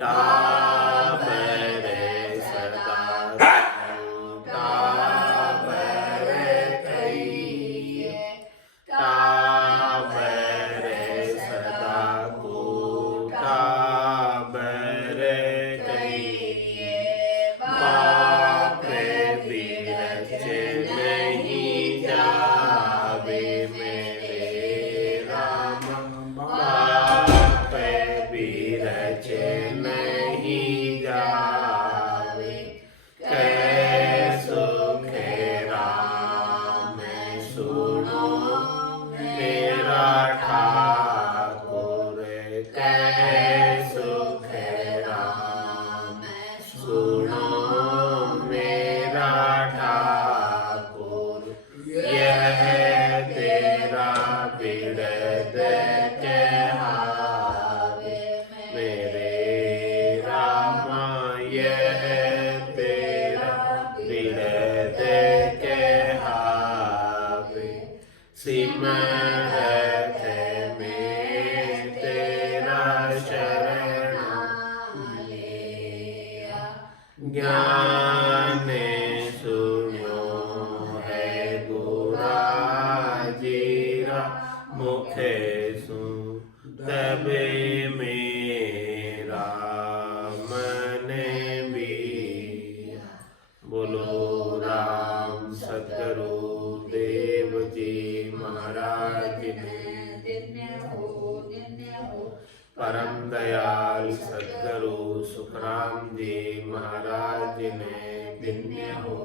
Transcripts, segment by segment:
टाबरे सदा टाबरे कहिए, टाबरे सदा टाबरे कहिए, बापे बीरज नहीं जावे मेरे राम, बापे बीरज नहीं जावे, कैसो राम सुनो मेरा ठाकुर, कैसो राम सुनो मेरा ठाकुर, यह तेरा बिरद कहावे मेरे रामा, यह तेरा बिरद कहावे, सिमरत में तेरा शरण लिया, ज्ञान सुनो है गुरा जीरा, मुखे सुन तबे मेरा मन बिया। बोलो राम सतगुरु देव जी महाराज ने, परम दयाल सतगुरु सुखराम जी महाराज ने, दिन्य हो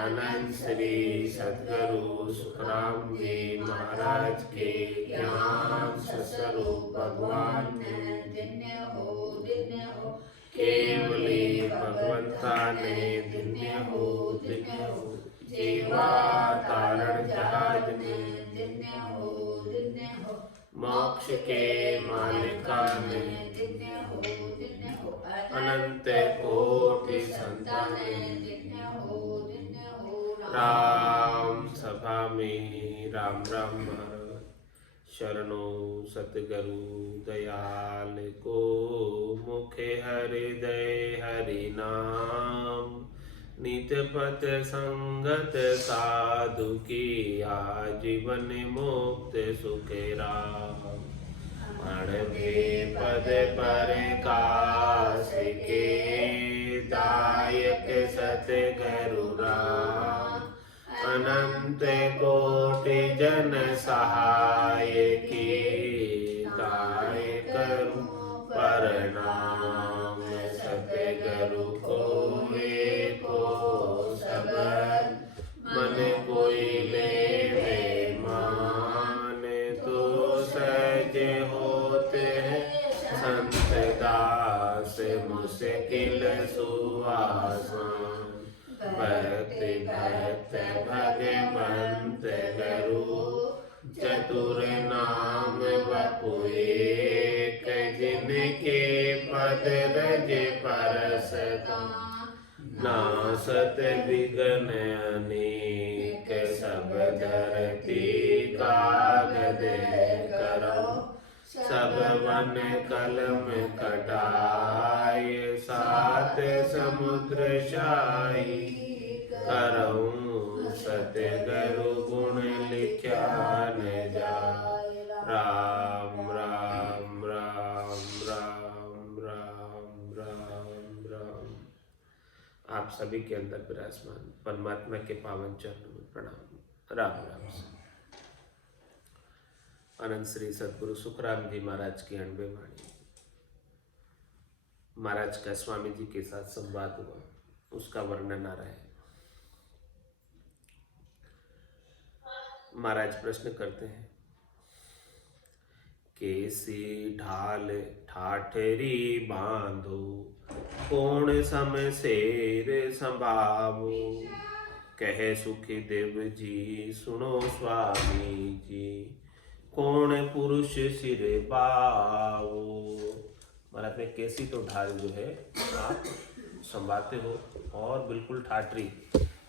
अनंत श्री सतगुरु सुखराम जी महाराज के ज्ञान स्वरूप भगवान ने, दिन्य हो केवली भगवंता ने, दिन्य हो जीवा तारण जहाज ने, दिन्य हो मोक्ष के मालिका ने, दिन्य हो अनंत कोटि संतान ने, दिन्य हो राम सभा में राम राम महाराज, शरणों सतगुरु दयाल को, मुखे हृदय हरि नाम, नित पथ संगत साधु की, आजीवन मुक्त सुखे राम, अणभे पद पर काश के, दायक सतगुरु राम, अनंत कोटि जन सहाय की, गाय करूं प्रणाम, सतगुरु को एको सबद, मन कोई लेवे मान, तो सहज होते हैं संत दास, मुश्किल सुआसान, भक्ति भक्त भगवंत गुरु, चतुर नाम बपु एक, जिनके पद रज परसता, नासत विघ्न अनेक, सब धरती कागद करो, सब वन कलम कटाय, सात समुद्र शाही करऊं, सतगुरु गुण लिख्या न जाय, राम राम राम राम राम राम राम। आप सभी के अंदर विराजमान परमात्मा के पावन चरणों में प्रणाम, राम राम। अनंत श्री सतगुरु सुखराम जी महाराज की अणबे वाणी, महाराज का स्वामी जी के साथ संवाद हुआ, उसका वर्णन आ रहा है। महाराज प्रश्न करते हैं, केसी ढाल ठाठरी बांधो, कोण सम शेर संभावो, कहे सुखी देव जी सुनो स्वामी जी, कौन पुरुष सिर बाओ। महाराज में कैसी तो ढाल जो है आप संभालते हो और बिल्कुल ठाटरी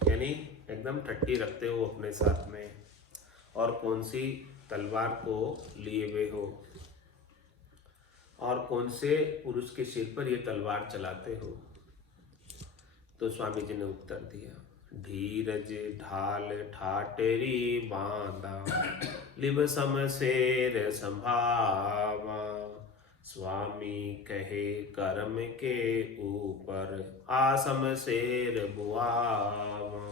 यानी एकदम ठट्टी रखते हो अपने साथ में, और कौन सी तलवार को लिए हुए हो, और कौन से पुरुष के सिर पर ये तलवार चलाते हो? तो स्वामी जी ने उत्तर दिया, धीरज ढाल ठाटेरी बांधा, लिव समशेर संभावा, स्वामी कहे कर्म के ऊपर आसम शेर बुआवा।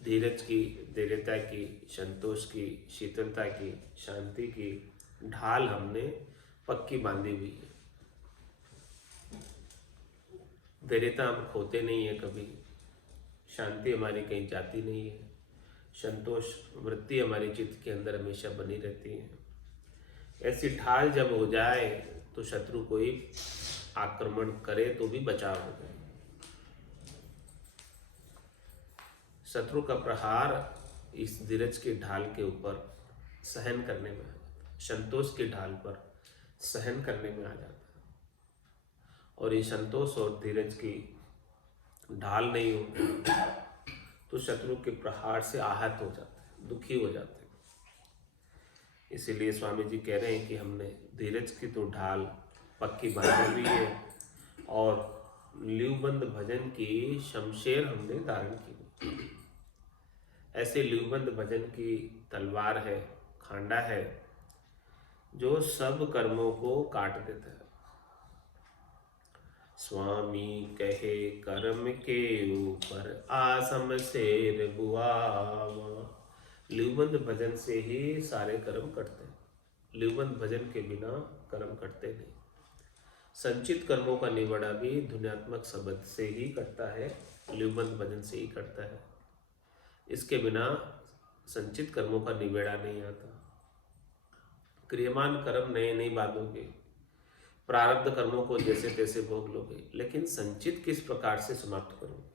धीरज की, दृढ़ता की, संतोष की, शीतलता की, शांति की ढाल हमने पक्की बांधी हुई है। दृढ़ता हम खोते नहीं है कभी, शांति हमारी कहीं जाती नहीं है, संतोष वृत्ति हमारी चित्त के अंदर हमेशा बनी रहती है। ऐसी ढाल जब हो जाए तो शत्रु कोई आक्रमण करे तो भी बचाव हो जाए। शत्रु का प्रहार इस धीरज की ढाल के ऊपर सहन करने में आ जाता है, संतोष की ढाल पर सहन करने में आ जाता है। और ये संतोष और धीरज की ढाल नहीं होती तो शत्रु के प्रहार से आहत हो जाते हैं, दुखी हो जाते हैं। इसीलिए स्वामी जी कह रहे हैं कि हमने धीरज की तो ढाल पक्की बांधी हुई है और ल्यूबंद भजन की शमशेर हमने धारण की। ऐसे ल्यूबंद भजन की तलवार है, खांडा है, जो सब कर्मों को काट देता है। स्वामी कहे कर्म के ऊपर आसम शेर बुआवा। ल्यूबंद भजन से ही सारे कर्म कटते हैं, ल्यूबंद भजन के बिना कर्म कटते नहीं। संचित कर्मों का निबड़ा भी ध्वन्यात्मक शब्द से ही कटता है, ल्यूबंद भजन से ही कटता है। इसके बिना संचित कर्मों का निबेड़ा नहीं आता। क्रियमान कर्म नए नहीं बांधोगे, प्रारब्ध कर्मों को जैसे तैसे भोग लोगे, लेकिन संचित किस प्रकार से समाप्त करोगे?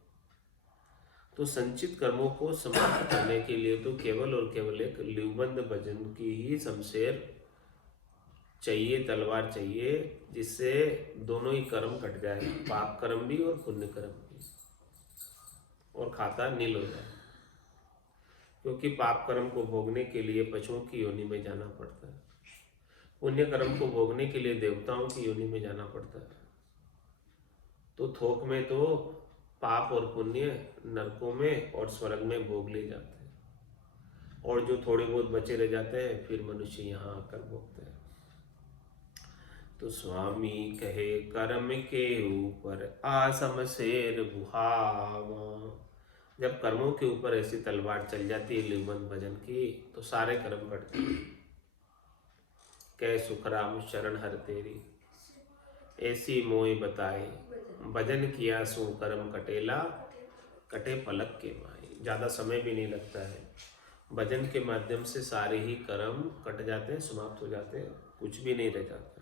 तो संचित कर्मों को समाप्त करने के लिए तो केवल और केवल एक ल्यूबंद भजन की ही शमशेर चाहिए, तलवार चाहिए, जिससे दोनों ही कर्म कट जाए, पाप कर्म भी और पुण्य कर्म भी, और खाता नील हो जाए। क्योंकि पाप कर्म को भोगने के लिए पशुओं की योनि में जाना पड़ता है, पुण्य कर्म को भोगने के लिए देवताओं की योनि में जाना पड़ता है। तो थोक में तो पाप और पुण्य नरकों में और स्वर्ग में भोग ले जाते हैं, और जो थोड़े बहुत बचे रह जाते हैं फिर मनुष्य यहाँ आकर भोगते हैं। तो स्वामी कहे कर्म के ऊपर आसम शेर बुहावा। जब कर्मों के ऊपर ऐसी तलवार चल जाती है ल्यूबंद भजन की, तो सारे कर्म कटते हैं। कै सुखराम शरण हर तेरी, ऐसी मोई बताए, भजन किया सो कर्म कटेला, कटे पलक के माई। ज़्यादा समय भी नहीं लगता है, भजन के माध्यम से सारे ही कर्म कट जाते हैं, समाप्त हो जाते हैं, कुछ भी नहीं रह जाता।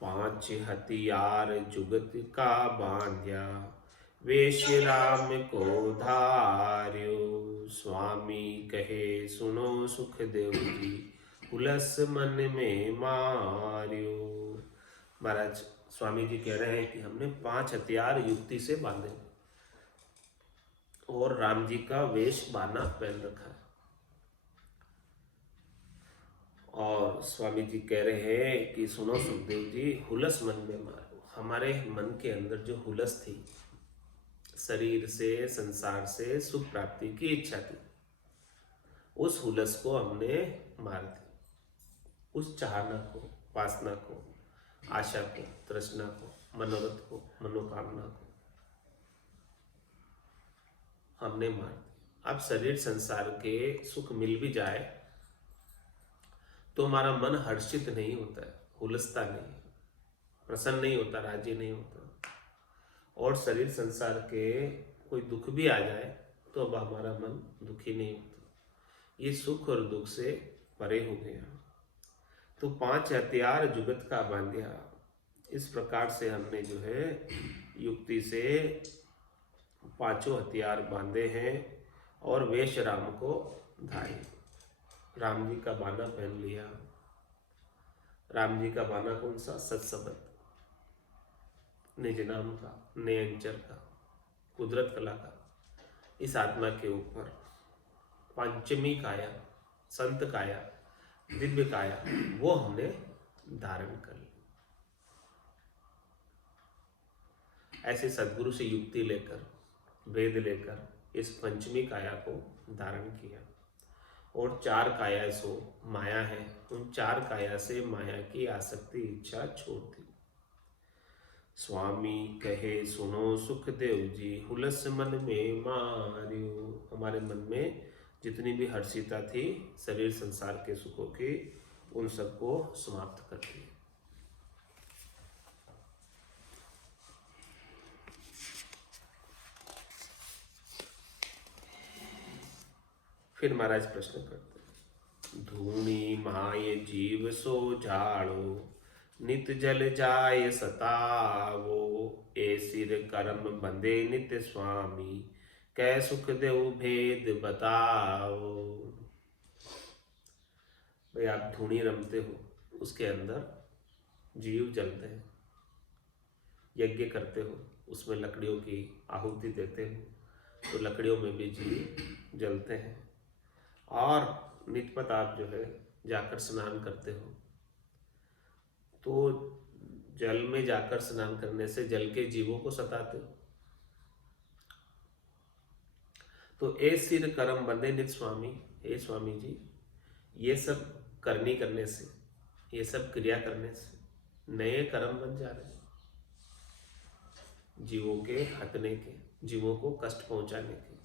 पांच हथियार जुगत का बांध्या, वेश राम को धार्यो, स्वामी कहे सुनो सुखदेव जी, हुलस मन में मार्यो। महाराज स्वामी जी कह रहे हैं कि हमने 5 हथियार युक्ति से बांधे और राम जी का वेश बाना पहन रखा है। और स्वामी जी कह रहे हैं कि सुनो सुखदेव जी, हुलस मन में मारो। हमारे मन के अंदर जो हुलस थी, शरीर से, संसार से सुख प्राप्ति की इच्छा थी, उस हुलस को हमने मार दिया। उस चाहना को, वासना को, आशा को, तृष्णा को, मनोरथ को, मनोकामना को हमने मार दिया। अब शरीर संसार के सुख मिल भी जाए तो हमारा मन हर्षित नहीं होता है, हुलसता नहीं, प्रसन्न नहीं होता, राजी नहीं होता। और शरीर संसार के कोई दुख भी आ जाए तो अब हमारा मन दुखी नहीं होता। ये सुख और दुख से परे हो गया। तो 5 हथियार जुगत का बांध्या, इस प्रकार से हमने जो है युक्ति से 5 हथियार बांधे हैं और वेश राम को धारे। राम जी का बाना पहन लिया। राम जी का बाना कौन सा? सत्सबद, निज नाम का, नयंचर का, कुदरत कला का। इस आत्मा के ऊपर पंचमी काया, संत काया, दिव्य काया वो हमने धारण कर ली। ऐसे सदगुरु से युक्ति लेकर, वेद लेकर इस पंचमी काया को धारण किया। और 4 काया सो माया है, उन 4 काया से माया की आसक्ति इच्छा छोड़ दी। स्वामी कहे सुनो सुखदेव जी, हुलस मन में मारियो। हमारे मन में जितनी भी हर्षिता थी शरीर संसार के सुखों की, उन सबको समाप्त कर दिया। फिर महाराज प्रश्न करते, धूणी माय जीव सो झाड़ो, नित जल जाय सतावो। ए सिर कर्म बंदे नित स्वामी, कै सुख देव भेद बताओ। भाई आप धूणी रमते हो, उसके अंदर जीव जलते हैं, यज्ञ करते हो, उसमें लकड़ियों की आहुति देते हो, तो लकड़ियों में भी जीव जलते हैं। और नितपत आप जो है जाकर स्नान करते हो, तो जल में जाकर स्नान करने से जल के जीवों को सताते हो। तो ए सिर कर्म बंदे नित स्वामी, हे स्वामी जी, ये सब करनी करने से, ये सब क्रिया करने से नए कर्म बन जा रहे हैं, जीवों के हटने के, जीवों को कष्ट पहुंचाने के।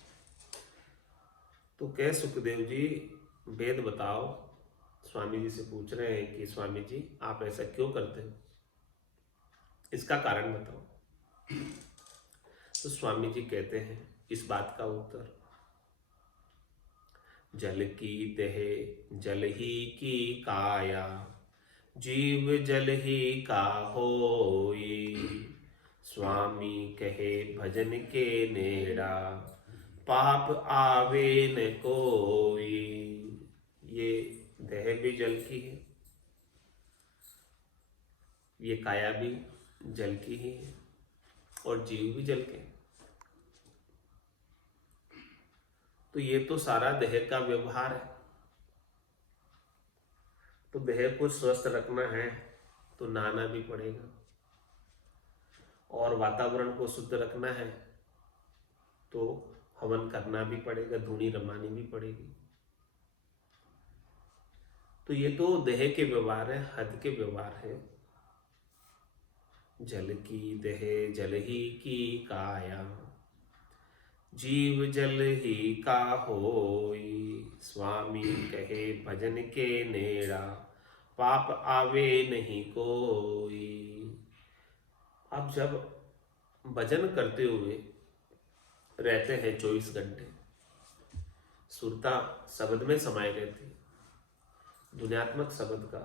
तो कह सुखदेव जी वेद बताओ। स्वामी जी से पूछ रहे हैं कि स्वामी जी आप ऐसा क्यों करते हो, इसका कारण बताओ। तो स्वामी जी कहते हैं इस बात का उत्तर, जल की देह जल ही की काया, जीव जल ही का होई। स्वामी कहे भजन के नेड़ा, पाप आवे न कोई। ये देह भी जल की है, ये काया भी जल की ही है, और जीव भी जल के। तो ये तो सारा देह का व्यवहार है। तो देह को स्वस्थ रखना है तो नहाना भी पड़ेगा, और वातावरण को शुद्ध रखना है तो हवन करना भी पड़ेगा, धूनी रमानी भी पड़ेगी। तो ये तो देह के व्यवहार है, हद के व्यवहार है। जल की देह जल ही की काया, जीव जल ही का होई। स्वामी कहे भजन के नेड़ा, पाप आवे नहीं कोई। अब जब भजन करते हुए रहते हैं 24 घंटे, सुरता शब्द में समाये रहती, दुनियात्मक शब्द का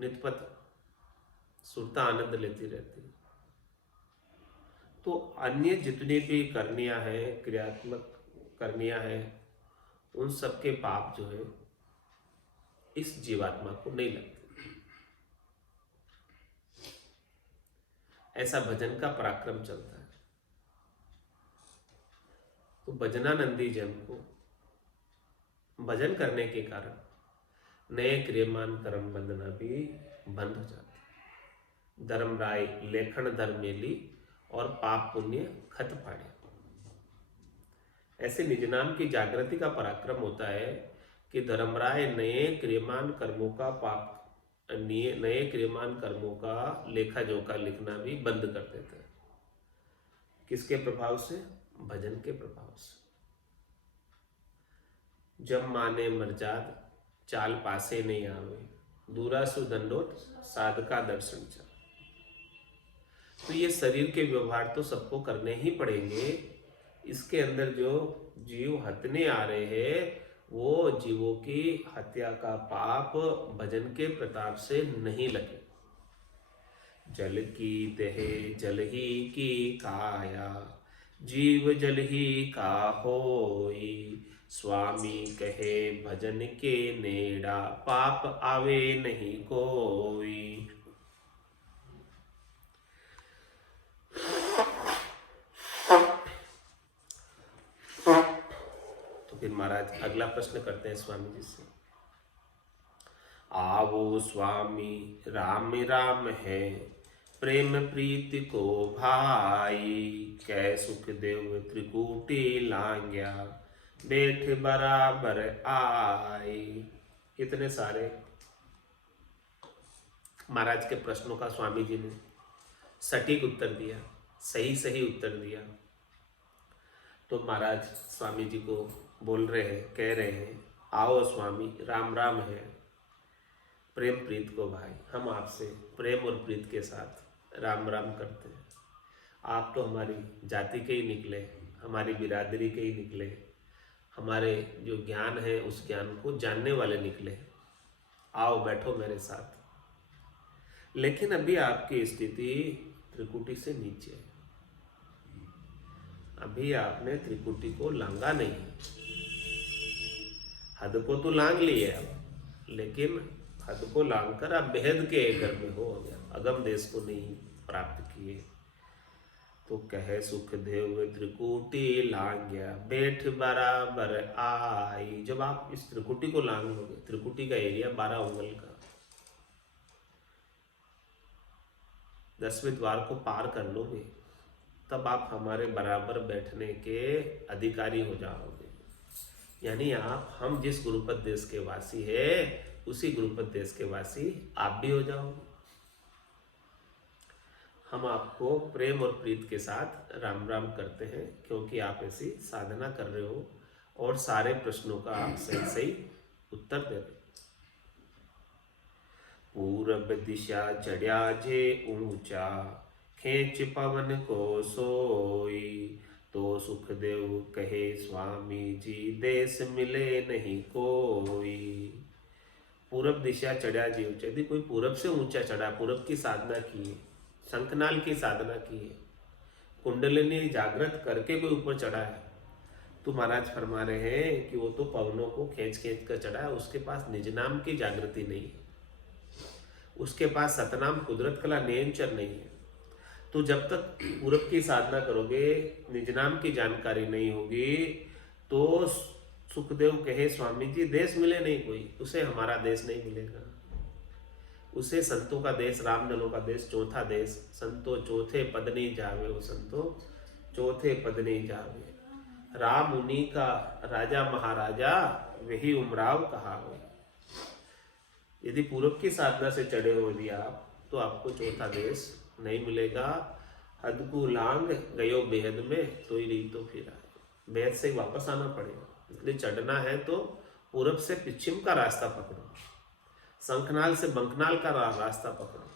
नितपत सुरता आनंद लेती रहती, तो अन्य जितनी भी करनियां हैं, क्रियात्मक करनियां हैं, उन सब के पाप जो है इस जीवात्मा को नहीं लगते। ऐसा भजन का पराक्रम चलता है। तो भजनानंदी जन को भजन करने के कारण नए क्रियमान कर्म बंधना भी बंद हो जाते। धर्म राय लेखन धर्मेली, और पाप पुण्य खत पाड़े। ऐसे निज नाम की जागृति का पराक्रम होता है कि धर्मराय नए क्रियमान कर्मों का नए क्रियमान कर्मों का लेखा जोखा लिखना भी बंद कर देता है। किसके प्रभाव से? भजन के प्रभाव से। जब माने मर्जाद चाल पासे नहीं आवे, दूरा सुदंडोत साधका दर्शन चा। तो ये शरीर के व्यवहार तो सबको करने ही पड़ेंगे। इसके अंदर जो जीव हत्याने आ रहे हैं, वो जीवों की हत्या का पाप भजन के प्रताप से नहीं लगे। जल की देह जल ही की काया, जीव जल ही का होई। स्वामी कहे भजन के नेड़ा, पाप आवे नहीं कोई। तो फिर महाराज अगला प्रश्न करते हैं स्वामी जी से, आवो स्वामी राम राम है, प्रेम प्रीति को भाई। कै सुख देव त्रिकुटी लांग्या, बेठ बराबर आई। इतने सारे महाराज के प्रश्नों का स्वामी जी ने सटीक उत्तर दिया, सही सही उत्तर दिया। तो महाराज स्वामी जी को बोल रहे हैं, कह रहे हैं, आओ स्वामी राम राम है, प्रेम प्रीत को भाई। हम आपसे प्रेम और प्रीत के साथ राम राम करते हैं। आप तो हमारी जाति के ही निकले, हमारी बिरादरी के ही निकले, हमारे जो ज्ञान है उस ज्ञान को जानने वाले निकले। आओ बैठो मेरे साथ। लेकिन अभी आपकी स्थिति त्रिकुटी से नीचे है। अभी आपने त्रिकुटी को लांगा नहीं, हद को तो लांग लिए अब, लेकिन हद को लांग कर आप बेहद के घर में हो गया, अगम देश को नहीं प्राप्त किए। तो कहे सुख देव त्रिकुटी लांग्या, बेठ बराबर आई। जब आप इस त्रिकुटी को लांग लोगे, त्रिकुटी का एरिया 12 उंगल का, 10वें द्वार को पार कर लोगे, तब आप हमारे बराबर बैठने के अधिकारी हो जाओगे। यानी आप, हम जिस गुरुपद देश के वासी है, उसी गुरुपद देश के वासी आप भी हो जाओगे। हम आपको प्रेम और प्रीत के साथ राम राम करते हैं, क्योंकि आप ऐसी साधना कर रहे हो और सारे प्रश्नों का आप सही सही उत्तर दे रहे हो। पूरब दिशा चढ़िया जे ऊंचा, खेच पवन को सोई। तो सुखदेव कहे स्वामी जी, देश मिले नहीं कोई। पूरब दिशा चढ़ा जी ऊंचा, यदि कोई पूरब से ऊंचा चढ़ा, पूरब की साधना की है, शंखनाल की साधना की है, कुंडलिनी जागृत करके कोई ऊपर चढ़ा है, तो महाराज फरमा रहे हैं कि वो तो पवनों को खींच खींच कर चढ़ा है, उसके पास निज नाम की जागृति नहीं है, उसके पास सतनाम कुदरत कला नियंचर नहीं है। तो जब तक पूरब की साधना करोगे, निज नाम की जानकारी नहीं होगी, तो सुखदेव कहे स्वामी जी, देश मिले नहीं कोई, उसे हमारा देश नहीं मिलेगा। उसे संतों का देश, रामनलों का देश, चौथा देश, संतो चौथे पद नहीं जावे, वो संतो चौथे पद नहीं जावे। राम मुनि का राजा महाराजा, वही उमराव कहावे। यदि पूरब की साधना से चढ़े हो यदि आप, तो आपको चौथा देश नहीं मिलेगा। हद को लांग गयो बेहद में, तो ही रही तो फिर आए। बेहद से वापस आना पड़ेगा। इसलिए चढ़ना है तो पूरब से पश्चिम का रास्ता पकड़ो, शंखनाल से बंकनाल का रास्ता पकड़ो,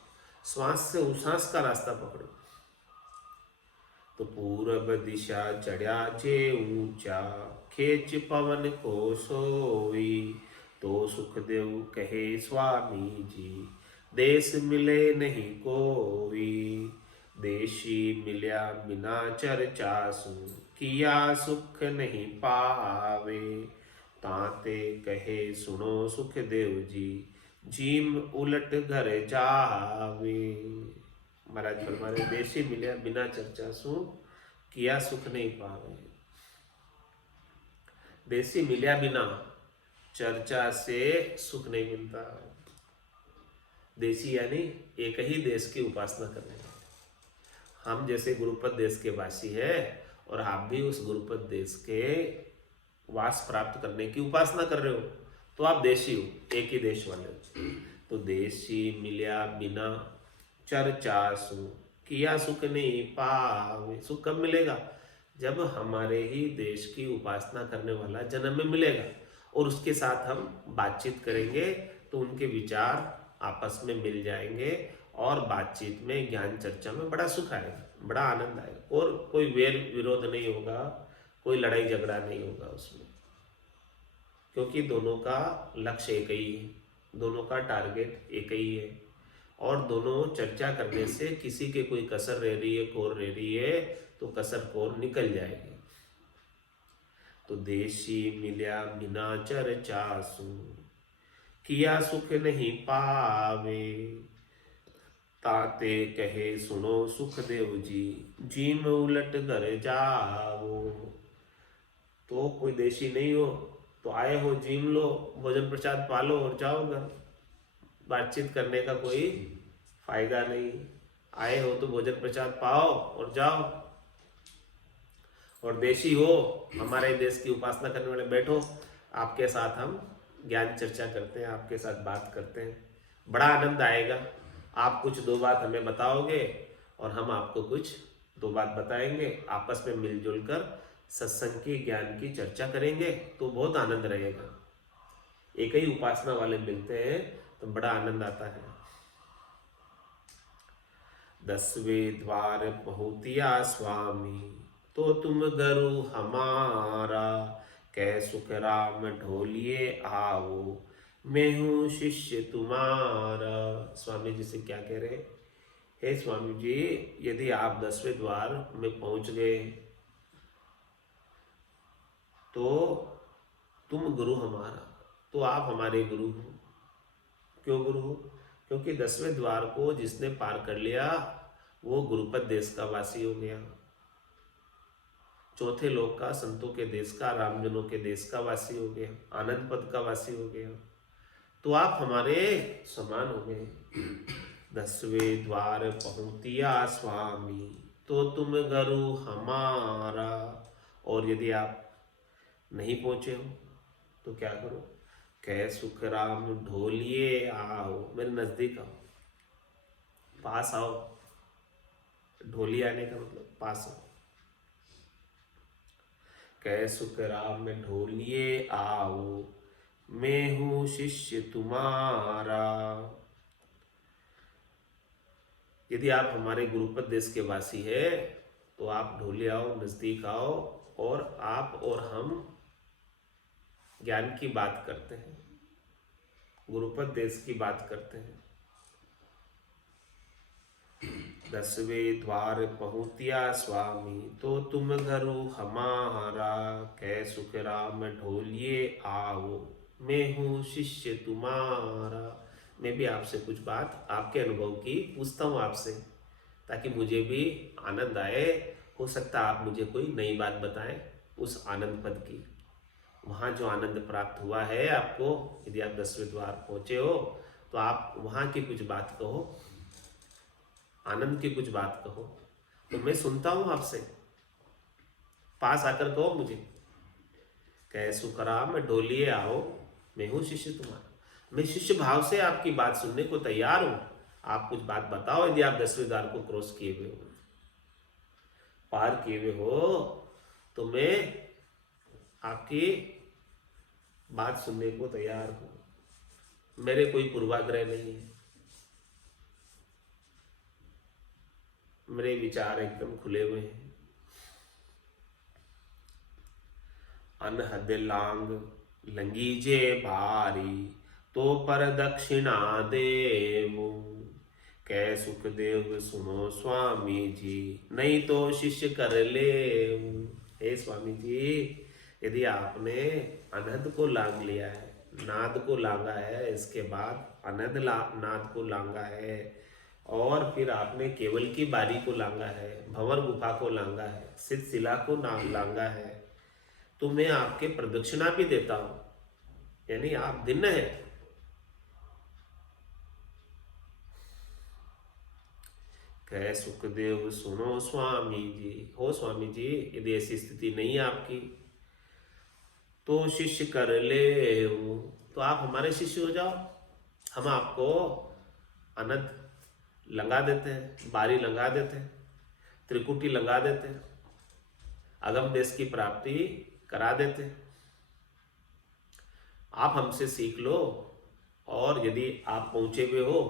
श्वास से उश्वास का रास्ता पकड़ो। तो पूरब दिशा चढ़ा जे ऊंचा, खेच पवन को सोई। तो सुखदेव कहे स्वामी जी, देश मिले नहीं कोई। देशी मिल्या बिना चर्चासु, किया सुख नहीं पावे। ताते कहे सुनो सुखदेव जी, जीम उलट घर जावे। महाराज फरमा रहे, देशी मिल्या बिना चर्चासु, किया सुख नहीं पावे। देशी मिल्या बिना चर्चा से सुख नहीं मिलता। देशी यानी एक ही देश की उपासना करने वाले। हम जैसे गुरुपद देश के वासी है, और आप भी उस गुरुपद देश के वास प्राप्त करने की उपासना कर रहे हो, तो आप देशी हो, एक ही देश वाले हो। तो देशी मिल्या बिना चर्चासु, किया सुख नहीं पावे। सुख कब मिलेगा? जब हमारे ही देश की उपासना करने वाला जन्म में मिलेगा, और उसके साथ हम बातचीत करेंगे, तो उनके विचार आपस में मिल जाएंगे, और बातचीत में, ज्ञान चर्चा में बड़ा सुख आएगा, बड़ा आनंद आएगा, और कोई वेर विरोध नहीं होगा, कोई लड़ाई झगड़ा नहीं होगा उसमें, क्योंकि दोनों का लक्ष्य एक ही है, दोनों का टारगेट एक ही है, और दोनों चर्चा करने से किसी के कोई कसर रह रही है, कोर रह रही है, तो कसर कोर निकल जाएगी। तो देशी मिल्या बिना चर्चासु, किया सुख नहीं पावे। ताते कहे सुनो सुखदेव जी, जीम उलट घर जाओ। तो कोई देशी नहीं हो तो आए हो, जीम लो, भोजन प्रसाद पालो और जाओ घर। बातचीत करने का कोई फायदा नहीं। आए हो तो भोजन प्रसाद पाओ और जाओ। और देशी हो, हमारे देश की उपासना करने वाले, बैठो, आपके साथ हम ज्ञान चर्चा करते हैं, आपके साथ बात करते हैं, बड़ा आनंद आएगा। आप कुछ दो बात हमें बताओगे और हम आपको कुछ दो बात बताएंगे, आपस में मिलजुल कर सत्संग की ज्ञान की चर्चा करेंगे, तो बहुत आनंद रहेगा। एक ही उपासना वाले मिलते हैं तो बड़ा आनंद आता है। 10वें द्वार पहुँतिया स्वामी, तो तुम गुरु हमारा, कह सुख राम ढोलिए आओ, मैं हूँ शिष्य तुम्हारा। स्वामी जी से क्या कह रहे हैं? हे स्वामी जी, यदि आप 10वें द्वार में पहुंच गए तो तुम गुरु हमारा, तो आप हमारे गुरु हो। क्यों गुरु हो? क्योंकि 10वें द्वार को जिसने पार कर लिया वो गुरुपद देश का वासी हो गया, चौथे लोक का, संतों के देश का, रामजनों के देश का वासी हो गया, आनंद पद का वासी हो गया। तो आप हमारे समान हो गए। 10वें द्वार पहुँतिया स्वामी, तो तुम गुरु हमारा। और यदि आप नहीं पहुंचे हो तो क्या करो? कह सुख राम ढोलिए आओ, मेरे नजदीक आओ, पास आओ। ढोली आने का मतलब पास आओ। कह सुख राम ढोलिए आओ, मैं हूँ शिष्य तुम्हारा। यदि आप हमारे गुरुपद देश के वासी है तो आप ढोले आओ, नजदीक आओ, और आप और हम ज्ञान की बात करते हैं, गुरुपद देश की बात करते हैं। 10वें द्वार पहुँतिया स्वामी, तो तुम गुरु हमारा, कह सुख राम ढोलिए आओ, मैं हूँ शिष्य तुम्हारा। मैं भी आपसे कुछ बात आपके अनुभव की पूछता हूँ आपसे, ताकि मुझे भी आनंद आए। हो सकता आप मुझे कोई नई बात बताएं उस आनंद पद की, वहाँ जो आनंद प्राप्त हुआ है आपको। यदि आप 10वें द्वार पहुँचे हो तो आप वहाँ की कुछ बात कहो, आनंद की कुछ बात कहो, तो मैं सुनता हूँ आपसे। पास आकर कहो मुझे, कह सुखराम ढोलिए आओ, मैं हूँ शिष्य तुम्हारा। मैं शिष्य भाव से आपकी बात सुनने को तैयार हूँ। आप कुछ बात बताओ। यदि आप 10वें द्वार को क्रॉस किए हुए हो, पार किए हुए हो, तो मैं आपकी बात सुनने को तैयार हूँ। मेरे कोई पूर्वाग्रह नहीं है, मेरे विचार एकदम खुले हुए हैं। अनहद लांग लंगीजे भारी, तो पर दक्षिणा देव, कह सुखदेव सुनो स्वामी जी, नहीं तो शिष्य कर ले। हे स्वामी जी, यदि आपने अनहद को लांग लिया है, नाद को लांगा है, इसके बाद अनहद नाद को लांगा है, और फिर आपने केवल की बारी को लांगा है, भंवर गुफा को लांगा है, सिद्ध शिला को लांगा है, तो मैं आपके प्रदक्षिणा भी देता हूं। यानी आप भिन्न है। कह सुखदेव सुनो स्वामी जी, हो स्वामी जी, यदि ऐसी स्थिति नहीं है आपकी तो शिष्य कर ले, तो आप हमारे शिष्य हो जाओ। हम आपको अनंत लंगा देते हैं, बारी लंगा देते हैं, त्रिकुटी लंगा देते हैं, अगम देश की प्राप्ति करा देते हैं। आप हमसे सीख लो, और यदि आप पहुंचे हुए हो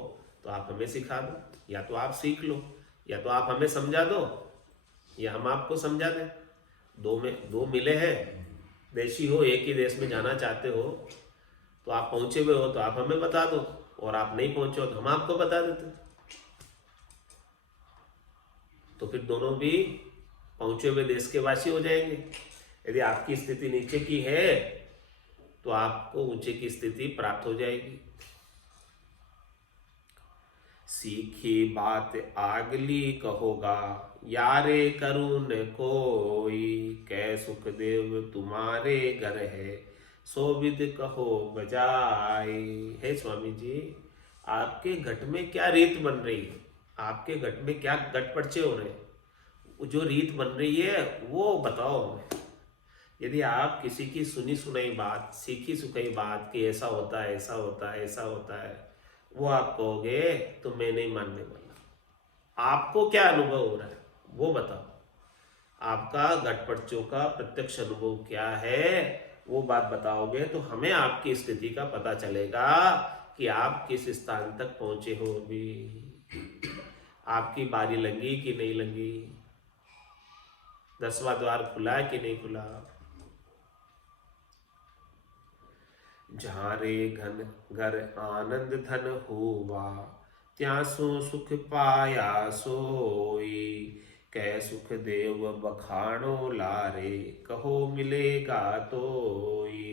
तो आप हमें सिखा दो, या तो आप सीख लो, या तो आप हमें समझा दो, या हम आपको समझा दें। दो मिले हैं। देशी हो, एक ही देश में जाना चाहते हो, तो आप पहुंचे हुए हो तो आप हमें बता दो, और आप नहीं पहुंचे हो तो हम आपको बता देते। तो फिर दोनों भी पहुंचे हुए देश के वासी हो जाएंगे। यदि आपकी स्थिति नीचे की है तो आपको ऊंचे की स्थिति प्राप्त हो जाएगी। सीखी बात आगली कहोगा, यारे करुण कोई, कै सुखदेव तुम्हारे घर है, सो विद कहो बजाई। हे स्वामी जी, आपके घट में क्या रीत बन रही है, आपके घट में क्या घट पर्चे हो रहे हैं, वो जो रीत बन रही है वो बताओ हमें। यदि आप किसी की सुनी सुनाई बात, सीखी सुखाई बात कि ऐसा होता है, ऐसा होता है, ऐसा होता है, वो आप कहोगे तो मैं नहीं मानने वाला। आपको क्या अनुभव हो रहा है वो बताओ। आपका घटपटचों का प्रत्यक्ष अनुभव क्या है वो बात बताओगे तो हमें आपकी स्थिति का पता चलेगा कि आप किस स्थान तक पहुंचे हो। अभी आपकी बारी लगी कि नहीं लगी, 10वां द्वार खुला है कि नहीं खुला। जहाँ रे घन घर आनंद धन हुआ, त्यासो सुख पाया सोई। कह सुख देव बखानो लारे, कहो मिलेगा तोई।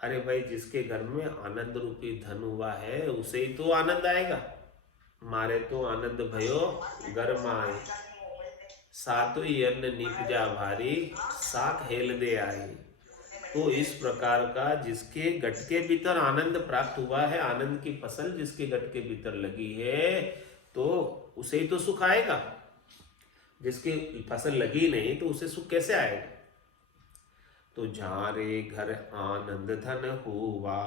अरे भाई, जिसके घर में आनंद रूपी धन हुआ है उसे ही तो आनंद आएगा। मारे तो आनंद भयो घर माए, सातो ही अन्न निपजा भारी, साख हेल दे आई। तो इस प्रकार का जिसके गट के भीतर आनंद प्राप्त हुआ है, आनंद की फसल जिसके गट के भीतर लगी है, तो उसे ही तो सुख आएगा। जिसकी फसल लगी नहीं तो उसे सुख कैसे आएगा। तो जहाँ रे घर आनंद धन हुआ,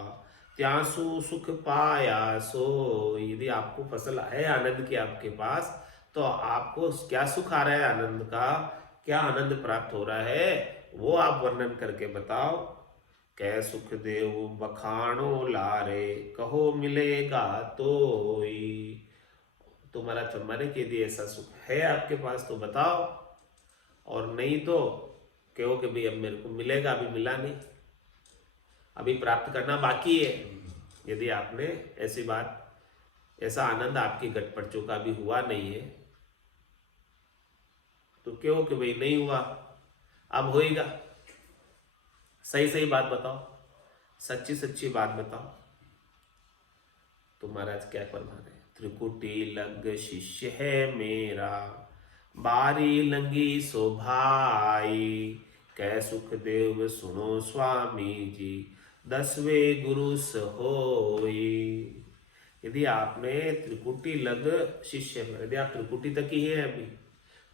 त्यासु सुख पाया सो। यदि आपको फसल है आनंद की आपके पास, तो आपको क्या सुख आ रहा है आनंद का, क्या आनंद प्राप्त हो रहा है वो आप वर्णन करके बताओ। कै सुख देव बखानो लारे, कहो मिलेगा तोई। तुम्हारा चम्मरे के यदि ऐसा सुख है आपके पास तो बताओ, और नहीं तो कहो कि भाई अब मेरे को मिलेगा, अभी मिला नहीं, अभी प्राप्त करना बाकी है। यदि आपने ऐसी बात, ऐसा आनंद आपकी घटपटचों का भी हुआ नहीं है तो कहो कि भाई नहीं हुआ, अब होएगा। सही सही बात बताओ, सच्ची सच्ची बात बताओ। तो महाराज क्या फरमान है, त्रिकुटी लग शिष्य है मेरा, बारी लंगी सो भाई। कै सुख देव सुनो स्वामी जी, 10वें गुरु सहोई। यदि आपने त्रिकुटी लग शिष्य है, यदि आप त्रिकुटी तक ही है, अभी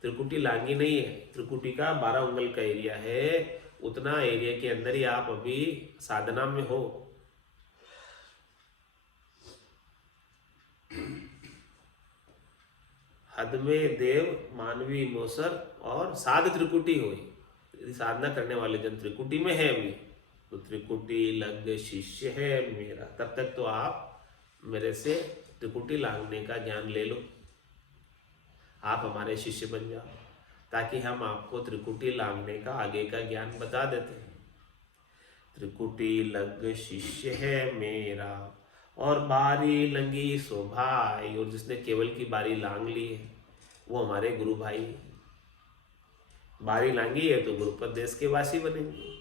त्रिकुटी लांगी नहीं है, त्रिकुटी का 12 उंगल का एरिया है, उतना एरिया के अंदर ही आप अभी साधना में हो। हद में देव मानवी मोसर और साध त्रिकुटी हुई। यदि साधना करने वाले जन त्रिकुटी में है अभी, तो त्रिकुटी लग शिष्य है मेरा, तब तक तो आप मेरे से त्रिकुटी लांगने का ज्ञान ले लो, आप हमारे शिष्य बन जाओ, ताकि हम आपको त्रिकुटी लांगने का आगे का ज्ञान बता देते हैं। त्रिकुटी लग शिष्य है मेरा, और बारी लंगी सो भाई। और जिसने केवल की बारी लांग ली है वो हमारे गुरु भाई हैं। बारी लांगी है तो गुरुपद देश के वासी बनेंगे।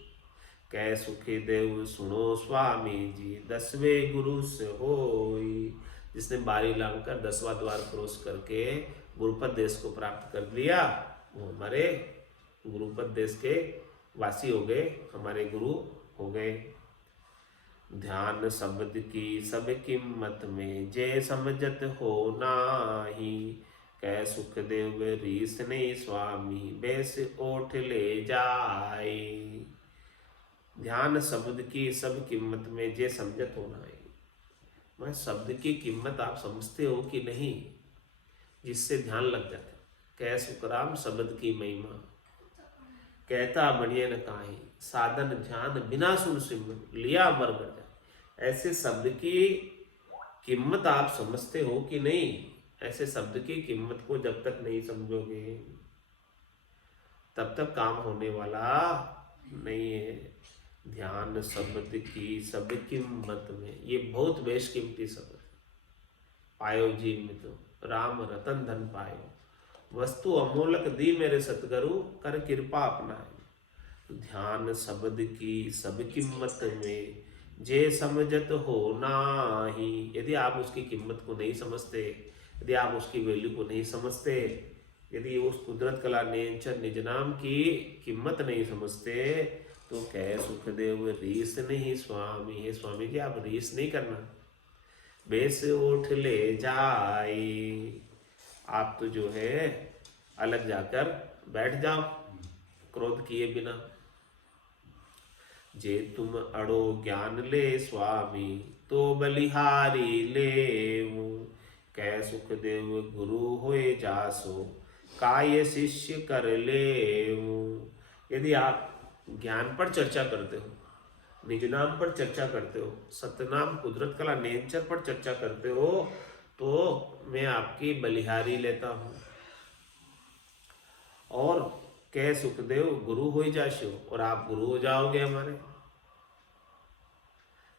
कै सुखी देव सुनो स्वामी जी, 10वें गुरु से होई। जिसने बारी लांग कर 10वां द्वार क्रॉस करके गुरुपद देश को प्राप्त कर लिया, वो हमारे गुरुपद देश के वासी हो गए, हमारे गुरु हो गए। ध्यान शब्द की सब कीमत में, जे समझत हो नाही। कै सुख देव रीस नहीं स्वामी, बेस ओठ ले जाए। ध्यान शब्द की सब कीमत में, जे समझत हो नाही। मैं शब्द की कीमत आप समझते हो कि नहीं, जिससे ध्यान लग जाता। कै सुखराम शब्द की महिमा, कहता बनिए न काहीं। साधन ध्यान बिना सुन सिमरन, लिया मर मर जाए। ऐसे शब्द की कीमत आप समझते हो कि नहीं। ऐसे शब्द की कीमत को जब तक नहीं समझोगे तब तक काम होने वाला नहीं है। ध्यान शब्द की सब कीमत में, ये बहुत बेशकीमती शब्द है। पायो जी मितो राम रतन धन पायो, वस्तु अमोलक दी मेरे सतगुरु, कर कृपा अपनाए। ध्यान शब्द की सब कीमत में, जे समझत हो नाही। यदि आप उसकी कीमत को नहीं समझते, यदि आप उसकी वैल्यू को नहीं समझते, यदि उस कुदरत कला नेचर निज नाम की कीमत नहीं समझते, तो कह सुखदेव रीस नहीं स्वामी। है स्वामी जी, आप रीस नहीं करना, बेस उठ ले जाई। आप तो जो है अलग जाकर बैठ जाओ क्रोध किए बिना। जे तुम अड़ो ज्ञान ले स्वामी, तो बलिहारी लेऊ। कै सुख देव गुरु होए जासो, काय शिष्य कर लेऊ। यदि आप ज्ञान पर चर्चा करते हो, निज नाम पर चर्चा करते हो, सतनाम कुदरत कला नेचर पर चर्चा करते हो, तो मैं आपकी बलिहारी लेता हूँ। और कह सुखदेव गुरु हो जाशो, और आप गुरु हो जाओगे हमारे।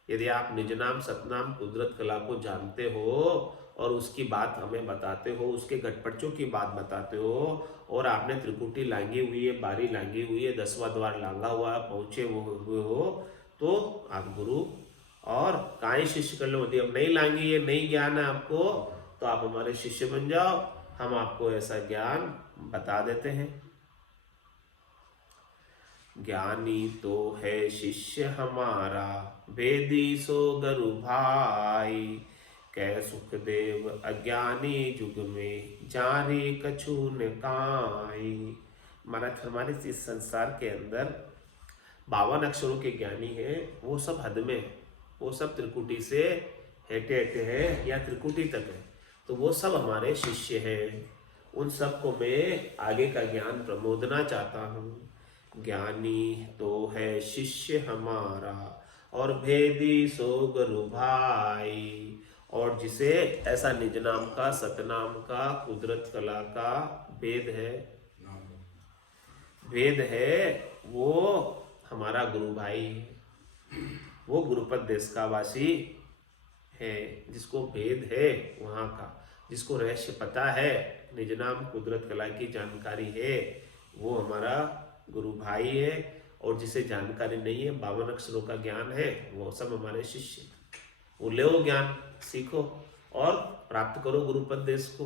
यदि आप निज नाम सतनाम कुदरत कला को जानते हो और उसकी बात हमें बताते हो, उसके घटपटों की बात बताते हो, और आपने त्रिकुटी लांगी हुई है, बारी लांगी हुई है, 10वां द्वार लांगा हुआ है, पहुंचे हुए हो, तो आप गुरु। और काहे शिष्य कर लो, यदि अब नहीं लांगी है, नहीं ज्ञान है आपको, तो आप हमारे शिष्य बन जाओ, हम आपको ऐसा ज्ञान बता देते हैं। ज्ञानी तो है शिष्य हमारा, वेदी सो गुरु भाई। कह सुखदेव अज्ञानी युग में, जारी कछु न काई। महाराज हमारे इस संसार के अंदर 52 अक्षरों के ज्ञानी हैं, वो सब हद में है, वो सब त्रिकुटी से हेटे हेटे हैं या त्रिकुटी तक है, तो वो सब हमारे शिष्य हैं। उन सबको मैं आगे का ज्ञान प्रमोदना चाहता हूँ। ज्ञानी तो है शिष्य हमारा, और भेदी सो गुरु भाई। और जिसे ऐसा निज नाम का, सतनाम का, कुदरत कला का वेद है, वो हमारा गुरु भाई है। वो गुरुपद देश का वासी है, जिसको भेद है वहाँ का, जिसको रहस्य पता है, निज नाम कुदरत कला की जानकारी है, वो हमारा गुरु भाई है। और जिसे जानकारी नहीं है, 52 अक्षरों का ज्ञान है, वो सब हमारे शिष्य। वो ले ज्ञान, सीखो और प्राप्त करो गुरुपद देश को।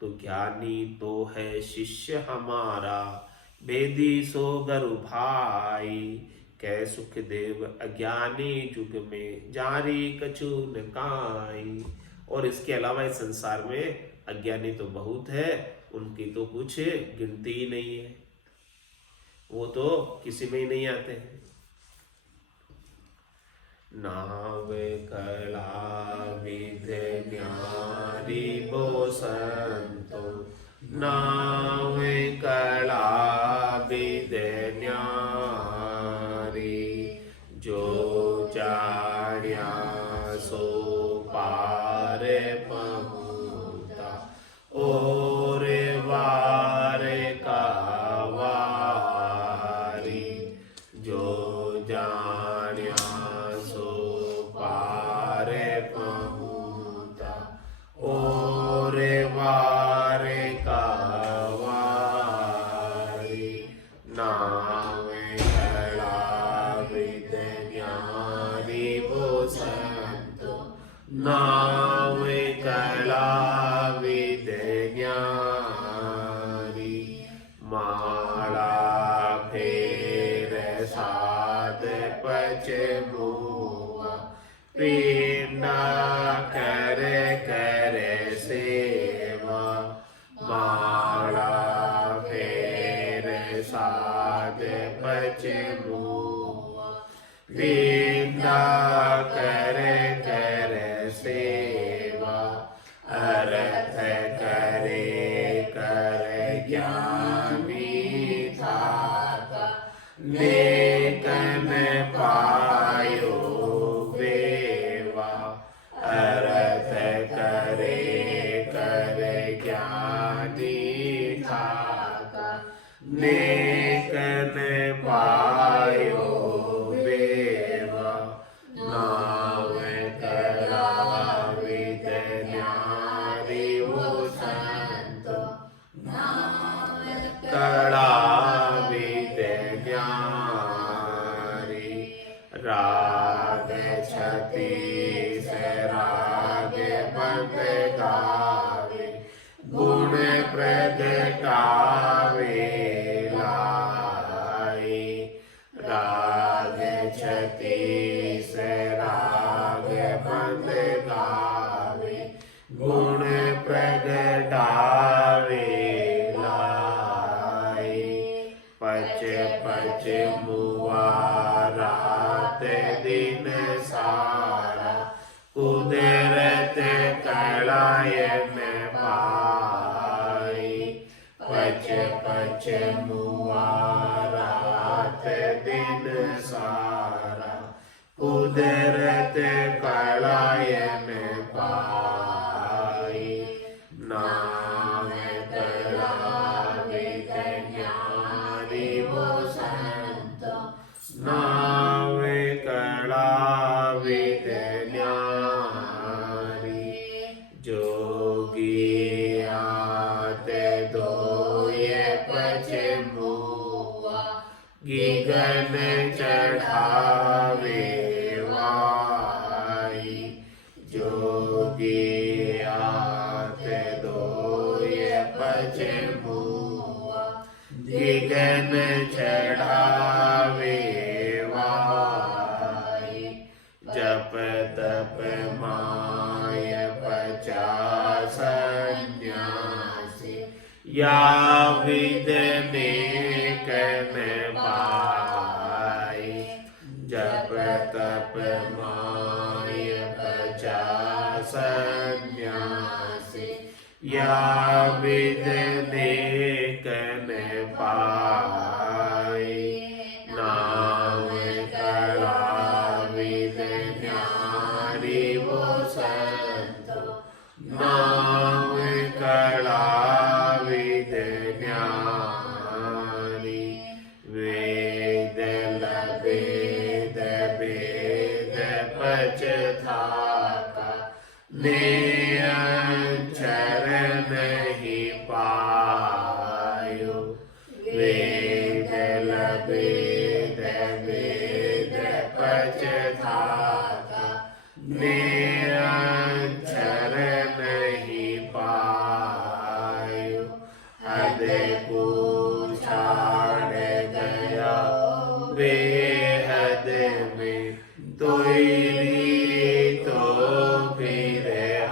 तो ज्ञानी तो है शिष्य हमारा, वेदी सो गुरु भाई। कै सुख देव अज्ञानी युग में, जारी कछु न काई। और इसके अलावा इस संसार में अज्ञानी तो बहुत है, उनकी तो कुछ गिनती ही नहीं है, वो तो किसी में ही नहीं आते हैं। नाव कला विधि न्यारी बो संतो, नाव कला विधि न्यारी। जो जाण्या सो पार पहुँचा, और वार का वारी। जो जाण्या सो पार पहुँचा, और वार का वारी। नाम कला विधि न्यारी बो संतो, नाम कला विधि न्यारी। माला फेर साध पच मुआ, पीना कर कर सेवा। माला फेर साध पच मुआ, पीना कर कर सेवा। अर्थ करे कर ज्ञानी था, लेकन पायो बेवा। अर्थ करे कर ज्ञानी था, लेकन पायो बेवा। नाम कला विधि न्यारी वो संतो, कला विधि न्यारी। राग छत्तीस राग बंद गावे, गुण प्रगटावे लाई। राग छत्तीस राग बंद गावे, गुण प्रगटावे लाए। पच पच मुआ रात दिन सारा, कुदरत कलायन पाई। पच पच मुआ रात दिन सारा, कुदरत कलायन पाई। नाम कला विज्ञानी वो संत, नाम कला विज्ञानी। जोगी आते दोये पच मुआ, गिगन चढ़ावे वाई। जोगी आते दोये पच मुआ, गिगन चढ़ावे वाई। जप तप माय पचा सन्यासी, या विद नेकन पाई। जप तप माय पचा सन्यासी, या विद नेकन पाई। नाम कला विज्ञानी वो संत, नाम कला विज्ञानी। वेद लवेद वेद पच थाका, नेय अक्षर नहीं पायो। वेद लवेद वेद पच थाका, नेय अक्षर नहीं पायो। हद पूछाड़ गया बेहद में, तोयरी तो फिर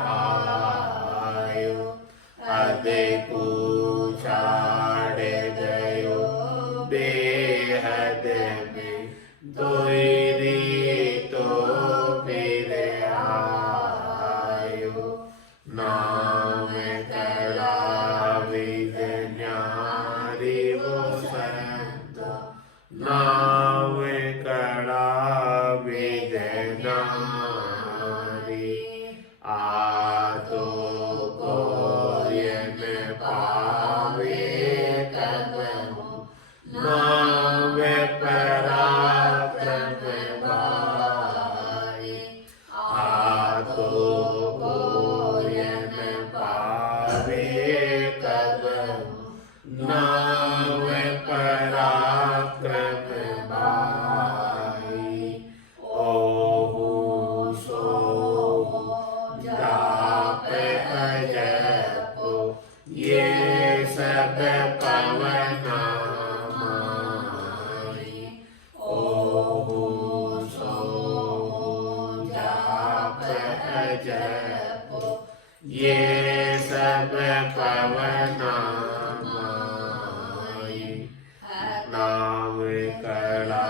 आयो। हद पूछाड़ गयो बेहद में, तोयरी तो फिर आयो। नाम कला विज्ञानी वो संत, नाम कला विज्ञानी। आतो कोयन पावे कबहु, नाम पराक्रम भाई। आतो कोयन पावे कबहु, नाम पराक्रम भाई। ओहु सोहु जाप अजपो, ये सब पवना माई। ओहु सोहु जाप अजपो, ये सब पवना माई। नाम कला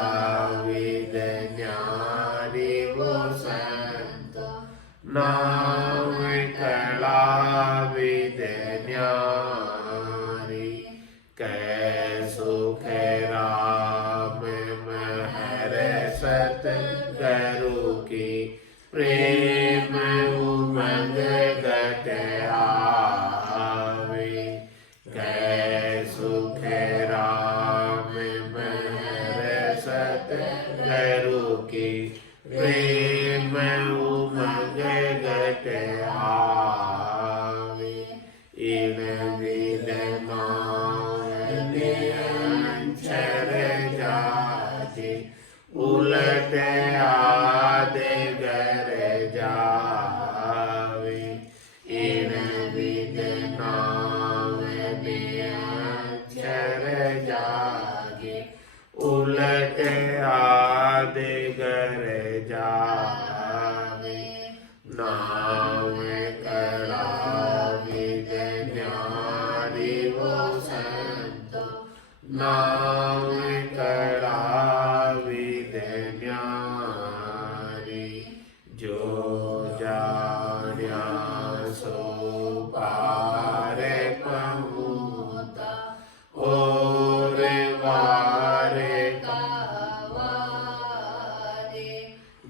विज्ञानी वो संत, नाम कला विज्ञानी। कै सुख राम महर सत गुरु की, प्रेम उमंग गत आवे। कै सुख राम महर सत गुरु की, प्रेम उमंग गत आवे। इन विद अक्षर जाति, उलट आदि गर जावे। इन विद अक्षर जागे, उलट आदि गर जावे। नाम कला नाम कला विद्या न्यारी जो जान्या सो पार पहुँचा और वारे का वारे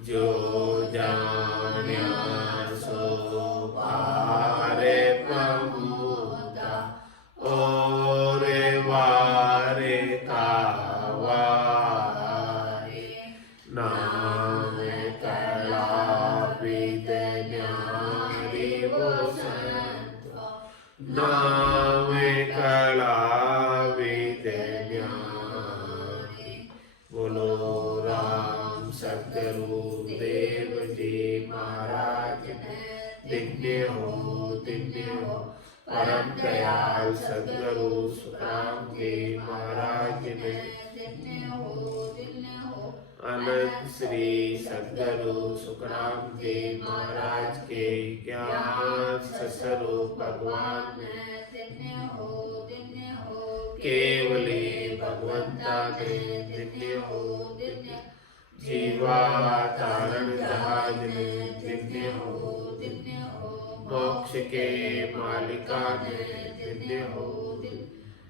जो जान्या सो पार पहुँचा और वारे का वारे नाम कला विद्या न्यारी वो संत नाम कला विद्या न्यारी बोलो राम सतगुरु देव जी महाराज दिव्य हो परम दयाल सतगुरु सुखराम जी महाराज ने अनंत श्री सतगुरु सुखराम जी महाराज के ज्ञान स्वरूप भगवान केवली भगवंता ने दिव्य हो जीवा तारण जहाज ने दिव्य हो मोक्ष के मालिका ने दिव्य हो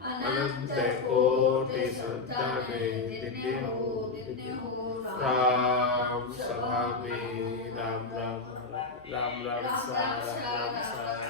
अनंत कोटि संतान दिव्य हो राम सभा में राम राम राम राम सा राम सा